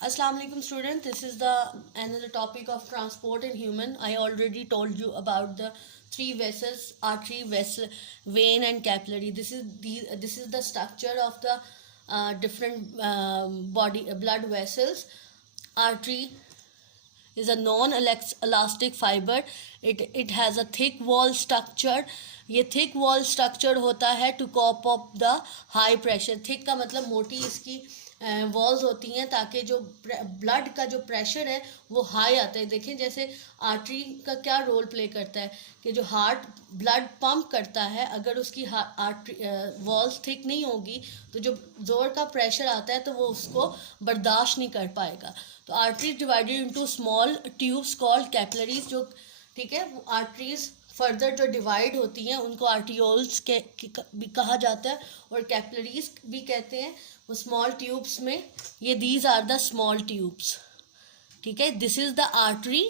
Assalamu alaikum student. This is the another topic of transport in human. I already told you about the three vessels: artery, vessel, vein, and capillary. This is the structure of the different body blood vessels. Artery is a non-elastic fiber. It has a thick wall structure. ये thick wall structure होता है to cope up the high pressure. Thick का मतलब मोटी इसकी walls होती हैं ताकि जो ब्लड का जो प्रेशर है वो हाई आता है. देखें जैसे आर्टरी का क्या रोल प्ले करता है कि जो हार्ट ब्लड पंप करता है, अगर उसकी आर्टरी वॉल्स थिक नहीं होगी तो जो जोर का प्रेशर आता है तो वो उसको बर्दाश्त नहीं कर पाएगा. तो artery divided into small tubes called capillaries. जो ठीक है, आर्टरीज फर्दर जो डिवाइड होती हैं उनको आर्टियोल्स के भी कहा जाता है और कैपिलरीज भी कहते हैं. वो स्मॉल ट्यूब्स में ये these are the small tubes. ठीक है, this is the artery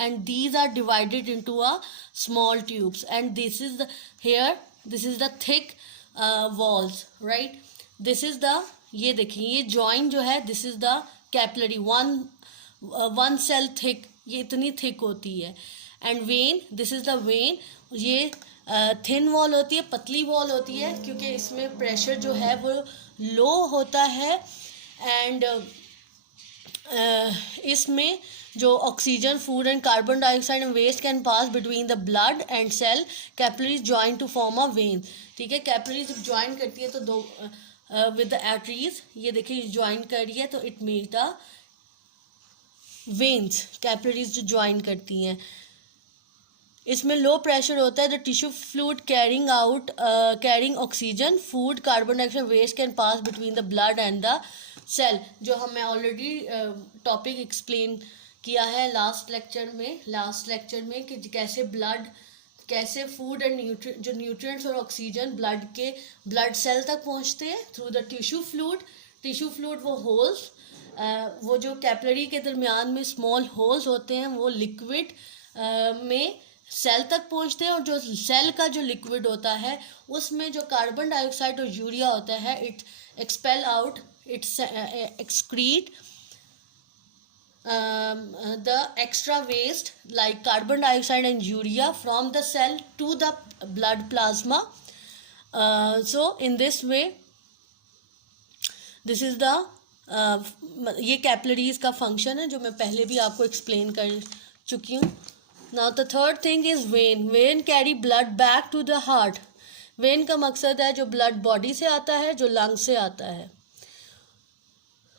and these are divided into a small tubes and this is the hair, this is the thick walls, right. This is the, ये देखिए ये joint जो है, this is the capillary, one cell thick, ये इतनी thick होती है. And vein, this is the vein, ये थिन वॉल होती है, पतली वॉल होती है क्योंकि इसमें प्रेशर जो है वो लो होता है. एंड इसमें जो oxygen, food and carbon dioxide and waste can pass between the blood and cell. Capillaries join to form a vein. ठीक है, कैपिलरीज जब ज्वाइन करती है तो दो विद द आर्टरीज, ये देखिए ज्वाइन कर रही है तो it make the veins. Capillaries जो ज्वाइन करती हैं, इसमें लो प्रेशर होता है. The tissue fluid carrying oxygen, food, carbon dioxide, waste can pass between the blood and the cell. जो हमें ऑलरेडी टॉपिक एक्सप्लेन किया है लास्ट लेक्चर में कि कैसे कैसे फूड एंड जो न्यूट्रिएंट्स और ऑक्सीजन ब्लड सेल तक पहुंचते हैं थ्रू द टिश्यू फ्लूइड. वो होल्स, वो जो कैपिलरी के दरमियान में स्मॉल होल्स होते हैं वो लिक्विड में सेल तक पहुंचते हैं और जो सेल का जो लिक्विड होता है उसमें जो कार्बन डाइऑक्साइड और यूरिया होता है, it expel out, it's excrete the extra waste like carbon dioxide and urea from the cell to the blood plasma. So in this way, this is the ये capillaries का function है जो मैं पहले भी आपको एक्सप्लेन कर चुकी हूँ. Now the third thing is vein. Vein carry blood back to the heart. Vein का मकसद है जो ब्लड बॉडी से आता है, जो लंग से आता है.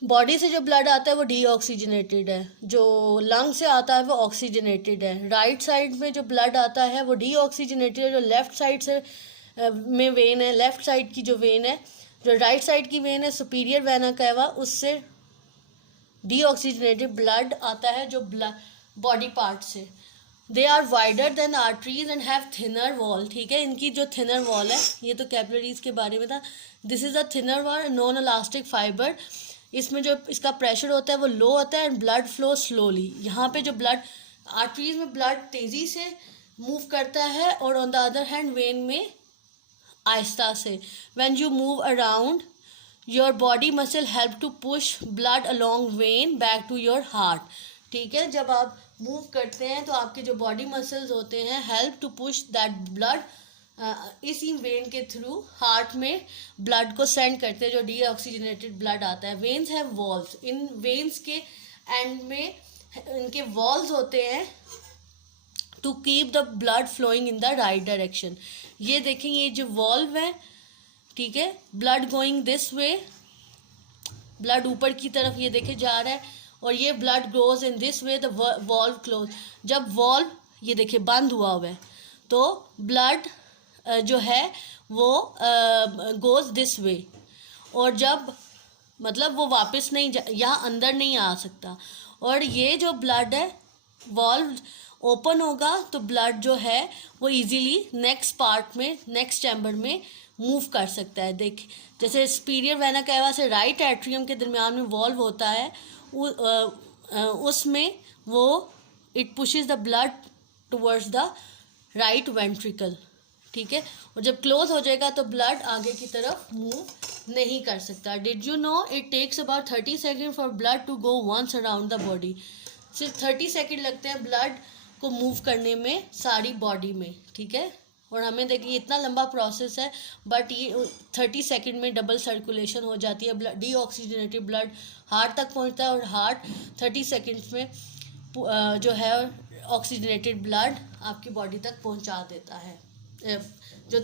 बॉडी से जो ब्लड आता है वो डीऑक्सीजनेटेड है, जो लंग से आता है वो ऑक्सीजनेटेड है. राइट साइड में जो ब्लड आता है वो डीऑक्सीजनेटेड है. जो लेफ्ट साइड से में वेन है, लेफ्ट साइड की जो वेन है, जो राइट साइड की वेन है सुपीरियर वेना कैवा, उससे डीऑक्सीजनेटेड ब्लड आता है जो बॉडी पार्ट से. They are wider than arteries and have thinner wall. ठीक है, इनकी जो थिनर वॉल है, ये तो कैपिलरीज के बारे में था. This is a thinner wall, non elastic fibre. इसमें जो इसका प्रेशर होता है वो लो होता है एंड ब्लड फ्लो स्लोली. यहाँ पे जो ब्लड आर्टरीज में ब्लड तेज़ी से मूव करता है और on the other hand vein में आहिस्ता से. When you move around your body muscle help to push blood along vein back to your heart. ठीक है, जब आप मूव करते हैं तो आपके जो बॉडी मसल्स होते हैं help to push that blood इसी वेन के थ्रू हार्ट में ब्लड को सेंड करते हैं जो डीऑक्सीजनेटेड ब्लड आता है. Veins have walls. इन वेन्स के एंड में इनके वॉल्स होते हैं to keep the blood flowing in the right direction. ये देखेंगे ये जो वॉल्व है, ठीक है, blood going this way, blood ऊपर की तरफ ये देखे जा रहा है और ये blood goes in this way, the valve close. जब वॉल्व ये देखिए बंद हुआ है तो ब्लड जो है वो गोज दिस वे, और जब मतलब वो वापस नहीं यहाँ अंदर नहीं आ सकता. और ये जो ब्लड है वॉल्व ओपन होगा तो ब्लड जो है वो इजीली नेक्स्ट पार्ट में, नेक्स्ट चैम्बर में मूव कर सकता है. देख जैसे सुपीरियर वेना कैवा से राइट एट्रियम के दरमियान में वॉल्व होता है, उसमें वो it pushes the blood towards the right ventricle. ठीक है। और जब क्लोज हो जाएगा तो ब्लड आगे की तरफ मूव नहीं कर सकता। Did you know it takes about 30 second for blood to go once around the body. सिर्फ 30 सेकेंड लगते हैं ब्लड को मूव करने में सारी बॉडी में, ठीक है। और हमें देखिए इतना लंबा प्रोसेस है, बट ये 30 सेकेंड में डबल सर्कुलेशन हो जाती है। ब्लड डीऑक्सीजनेटेड ब्लड हार्ट तक पहुंचता है और हार्ट 30 सेकेंड्स में जो है ऑक्सीजनेटेड ब्लड आपकी बॉडी तक पहुंचा देता है। जो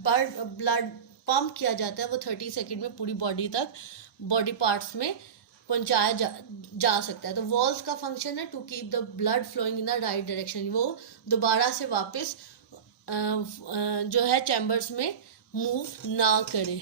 ब्लड पंप किया जाता है वो 30 सेकेंड में पूरी बॉडी तक, बॉडी पार्ट्स में पहुंचाया जा सकता है। तो वॉल्स का फंक्शन है to keep the blood flowing in the right direction, वो दोबारा से वापस जो है चैम्बर्स में मूव ना करे।